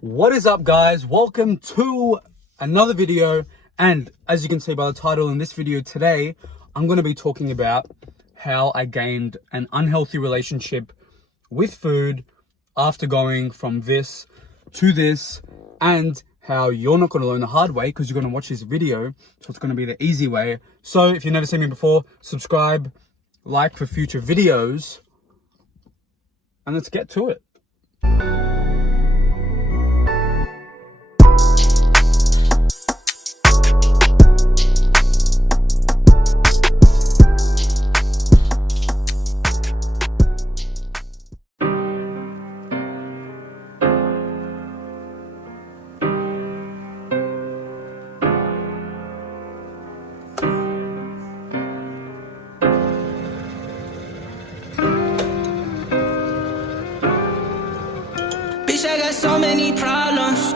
What is up, guys? Welcome to another video, and as you can see by the title in this video today, I'm going to be talking about how I gained an unhealthy relationship with food after going from this to this, and how you're not going to learn the hard way because you're going to watch this video, so it's going to be the easy way. So if you've never seen me before, subscribe, like for future videos, and let's get to it. I got so many problems.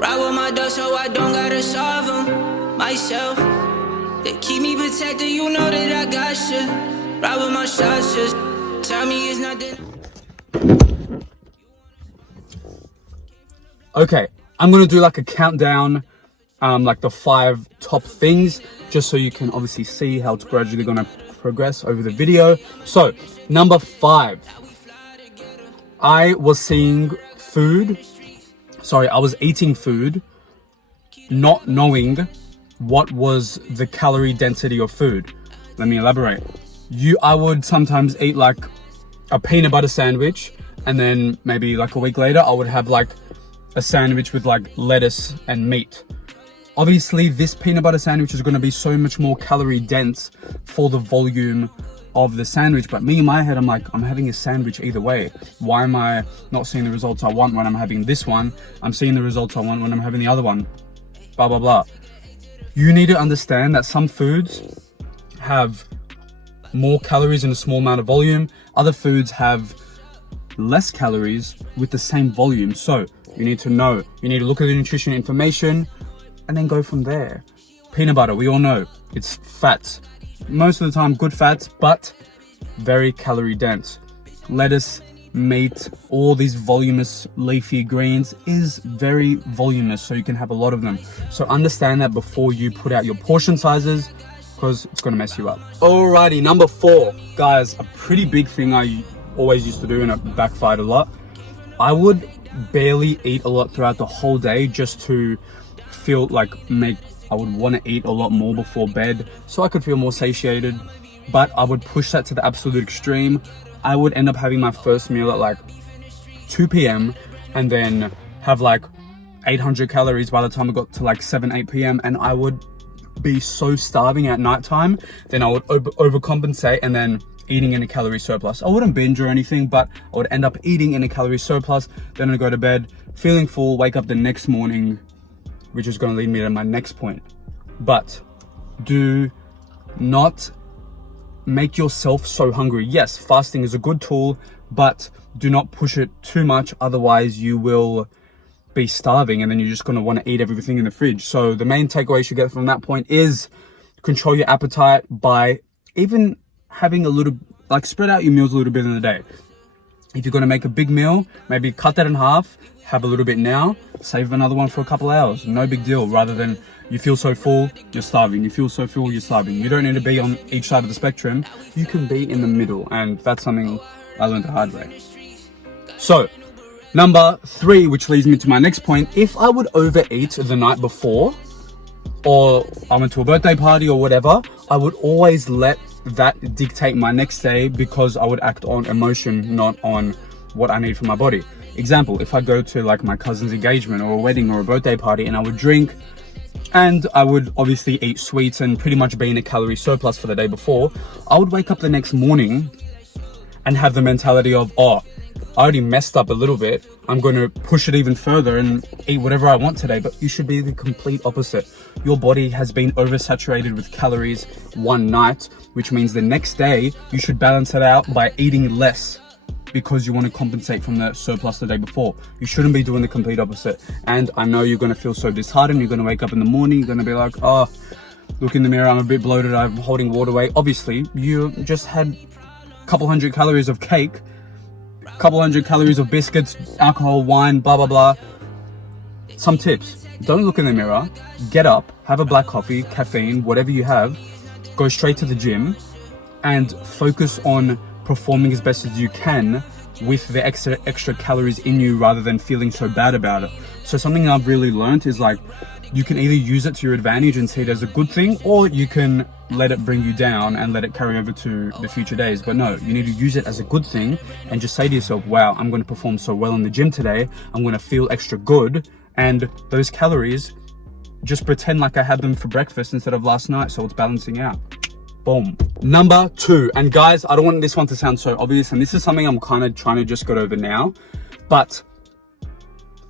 Ride with my dog so I don't gotta solve them myself. They keep me protected, you know that I got shit. Ride with my shots, just tell me it's nothing. Okay, I'm gonna do like a countdown, like the 5 top things, just so you can obviously see how it's gradually gonna progress over the video. So, number 5. I was eating food, not knowing what was the calorie density of food. Let me elaborate. I would sometimes eat like a peanut butter sandwich, and then maybe like a week later, I would have like a sandwich with like lettuce and meat. Obviously, this peanut butter sandwich is going to be so much more calorie dense for the volume of the sandwich, but me in my head, I'm like, I'm having a sandwich either way. Why am I not seeing the results I want when I'm having this one? I'm seeing the results I want when I'm having the other one. Blah, blah, blah. You need to understand that some foods have more calories in a small amount of volume. Other foods have less calories with the same volume. So you need to know, you need to look at the nutrition information and then go from there. Peanut butter, we all know it's fats. Most of the time good fats, but very calorie dense. Lettuce, meat, all these voluminous leafy greens is very voluminous, so you can have a lot of them. So understand that before you put out your portion sizes, because it's going to mess you up. Alrighty, number 4. Guys, a pretty big thing I always used to do, and it backfired a lot. I would barely eat a lot throughout the whole day just to feel like I would want to eat a lot more before bed so I could feel more satiated, but I would push that to the absolute extreme. I would end up having my first meal at like 2 p.m. and then have like 800 calories by the time I got to like 7-8 p.m. and I would be so starving at nighttime. Then I would overcompensate and then eating in a calorie surplus. I wouldn't binge or anything, but I would end up eating in a calorie surplus. Then I'd go to bed feeling full, wake up the next morning, which is going to lead me to my next point. But do not make yourself so hungry. Yes, fasting is a good tool, but do not push it too much. Otherwise, you will be starving and then you're just going to want to eat everything in the fridge. So the main takeaway you should get from that point is control your appetite by even having a little, like spread out your meals a little bit in the day. If you're going to make a big meal, maybe cut that in half, have a little bit now, save another one for a couple hours. No big deal. Rather than you feel so full, you're starving. You feel so full, you're starving. You don't need to be on each side of the spectrum. You can be in the middle. And that's something I learned the hard way. So, number 3, which leads me to my next point. If I would overeat the night before, or I went to a birthday party or whatever, I would always let that dictate my next day because I would act on emotion, not on what I need for my body. Example, if I go to like my cousin's engagement or a wedding or a birthday party and I would drink, and I would obviously eat sweets and pretty much be in a calorie surplus for the day before, I would wake up the next morning and have the mentality of, oh, I already messed up a little bit. I'm going to push it even further and eat whatever I want today. But you should be the complete opposite. Your body has been oversaturated with calories one night, which means the next day you should balance it out by eating less, because you want to compensate from the surplus the day before. You shouldn't be doing the complete opposite. And I know you're going to feel so disheartened. You're going to wake up in the morning. You're going to be like, oh, look in the mirror. I'm a bit bloated. I'm holding water weight. Obviously, you just had a couple hundred calories of cake couple hundred calories of biscuits, alcohol, wine, blah, blah, blah. Some tips. Don't look in the mirror. Get up, have a black coffee, caffeine, whatever you have. Go straight to the gym and focus on performing as best as you can with the extra calories in you rather than feeling so bad about it. So something I've really learned is like, you can either use it to your advantage and see it as a good thing, or you can let it bring you down and let it carry over to the future days. But no, you need to use it as a good thing and just say to yourself, wow, I'm going to perform so well in the gym today. I'm going to feel extra good. And those calories, just pretend like I had them for breakfast instead of last night, so it's balancing out. Boom. Number 2, and guys, I don't want this one to sound so obvious, and this is something I'm kind of trying to just get over now, but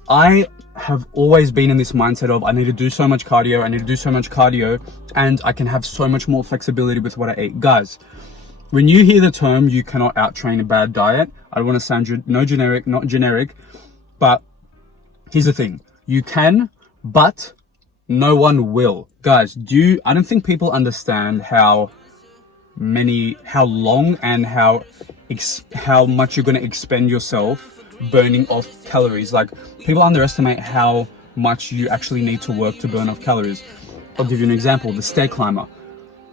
I have always been in this mindset of I need to do so much cardio, and I can have so much more flexibility with what I eat. Guys, when you hear the term you cannot out-train a bad diet, I don't want to sound not generic, but here's the thing. You can, but no one will. Guys, I don't think people understand how long and how much you're going to expend yourself burning off calories. Like, people underestimate how much you actually need to work to burn off calories. I'll give you an example. The stair climber.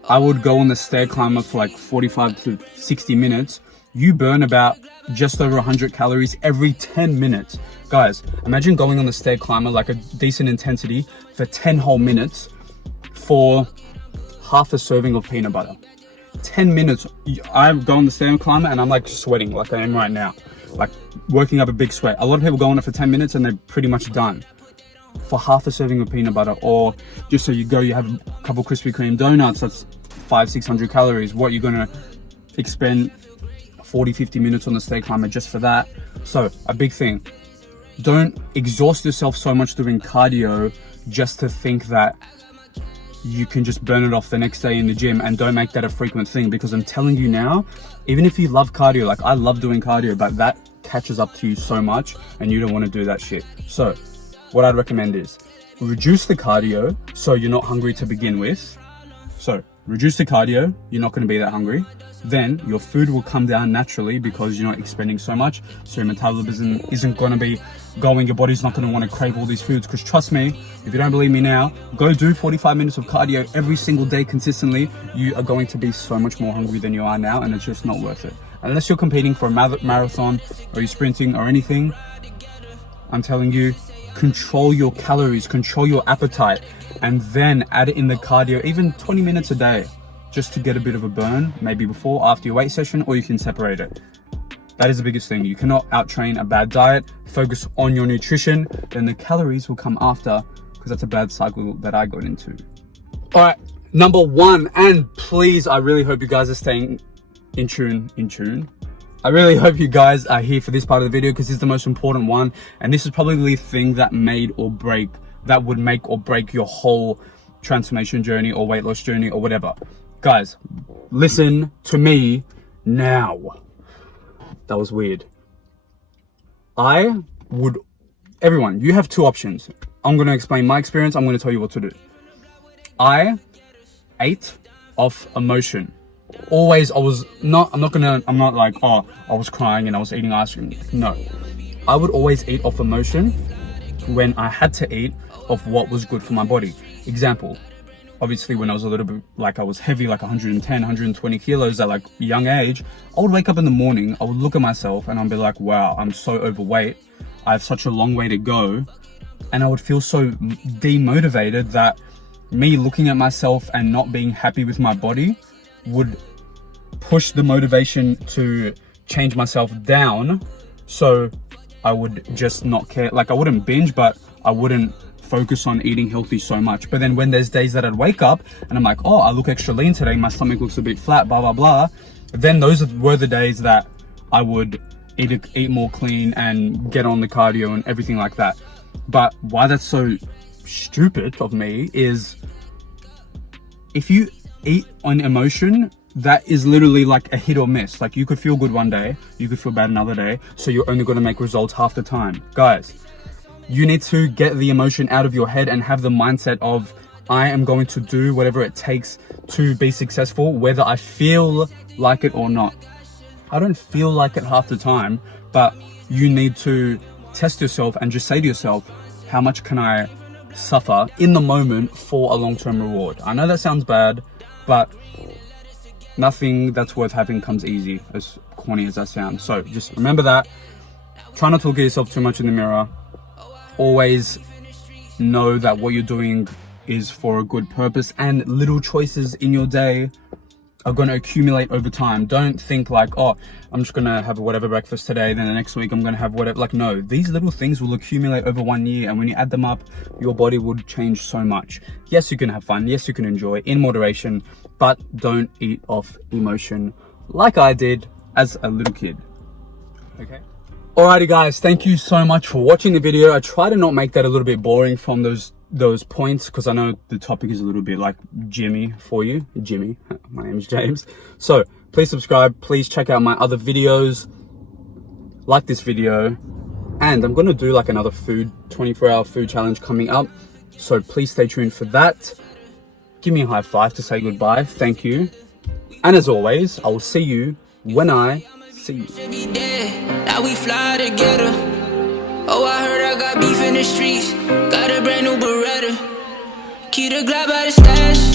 I would go on the stair climber for like 45 to 60 minutes. You burn about just over 100 calories every 10 minutes. Guys, imagine going on the stair climber like a decent intensity for 10 whole minutes for half a serving of peanut butter. 10 minutes. I go on the stair climber and I'm like sweating like I am right now. Like working up a big sweat. A lot of people go on it for 10 minutes and they're pretty much done for half a serving of peanut butter. Or just so you have a couple Krispy Kreme donuts, that's 500-600 calories. What, you're gonna expend 40-50 minutes on the stair climber just for that? So a big thing, don't exhaust yourself so much doing cardio just to think that you can just burn it off the next day in the gym, and don't make that a frequent thing, because I'm telling you now, even if you love cardio, like I love doing cardio, but that catches up to you so much and you don't want to do that shit. So what I'd recommend is reduce the cardio so you're not hungry to begin with. So reduce the cardio, you're not going to be that hungry. Then your food will come down naturally because you're not expending so much. So your metabolism isn't going to be going, your body's not going to want to crave all these foods. Because trust me, if you don't believe me now, go do 45 minutes of cardio every single day consistently. You are going to be so much more hungry than you are now, and it's just not worth it. Unless you're competing for a marathon or you're sprinting or anything, I'm telling you, control your calories, control your appetite, and then add it in the cardio, even 20 minutes a day, just to get a bit of a burn, maybe before, after your weight session, or you can separate it. That is the biggest thing. You cannot out-train a bad diet. Focus on your nutrition, then the calories will come after, because that's a bad cycle that I got into. All right, number 1, and please, I really hope you guys are staying in tune. I really hope you guys are here for this part of the video, because this is the most important one, and this is probably the thing that would make or break your whole transformation journey or weight loss journey or whatever. Guys, listen to me now. That was weird. Everyone, you have 2 options. I'm going to explain my experience. I'm going to tell you what to do. I ate off emotion. Always, I'm not like, oh, I was crying and I was eating ice cream. No. I would always eat off emotion when I had to eat of what was good for my body. Example, obviously when I was a little bit, like I was heavy, like 110, 120 kilos at like a young age, I would wake up in the morning, I would look at myself and I'd be like, wow, I'm so overweight. I have such a long way to go. And I would feel so demotivated that me looking at myself and not being happy with my body would push the motivation to change myself down. So I would just not care. Like I wouldn't binge, but I wouldn't focus on eating healthy so much. But then when there's days that I'd wake up and I'm like, oh, I look extra lean today, my stomach looks a bit flat, blah, blah, blah. Then those were the days that I would eat more clean and get on the cardio and everything like that. But why that's so stupid of me is, if you eat on emotion, that is literally like a hit or miss. Like you could feel good one day, you could feel bad another day, so you're only going to make results half the time. Guys, you need to get the emotion out of your head and have the mindset of, I am going to do whatever it takes to be successful, whether I feel like it or not. I don't feel like it half the time, but you need to test yourself and just say to yourself, how much can I suffer in the moment for a long-term reward? I know that sounds bad, but nothing that's worth having comes easy, as corny as that sounds. So just remember that. Try not to look at yourself too much in the mirror. Always know that what you're doing is for a good purpose, and little choices in your day are going to accumulate over time. Don't think like, oh, I'm just going to have whatever breakfast today, then the next week I'm going to have whatever. Like, no, these little things will accumulate over 1 year, and when you add them up, your body would change so much. Yes, you can have fun. Yes, you can enjoy in moderation, but don't eat off emotion like I did as a little kid. Okay. Alrighty guys, thank you so much for watching the video. I try to not make that a little bit boring from those points, because I know the topic is a little bit like Jimmy for you. Jimmy, my name is James. So please subscribe, please check out my other videos, like this video, and I'm gonna do like another 24-hour food challenge coming up. So please stay tuned for that. Give me a high five to say goodbye. Thank you. And as always, I will see you when I see you. Should be dead. Now we fly together. Oh, I heard I got beef in the streets. Got a brand new Beretta. Keep the Glock by the stash.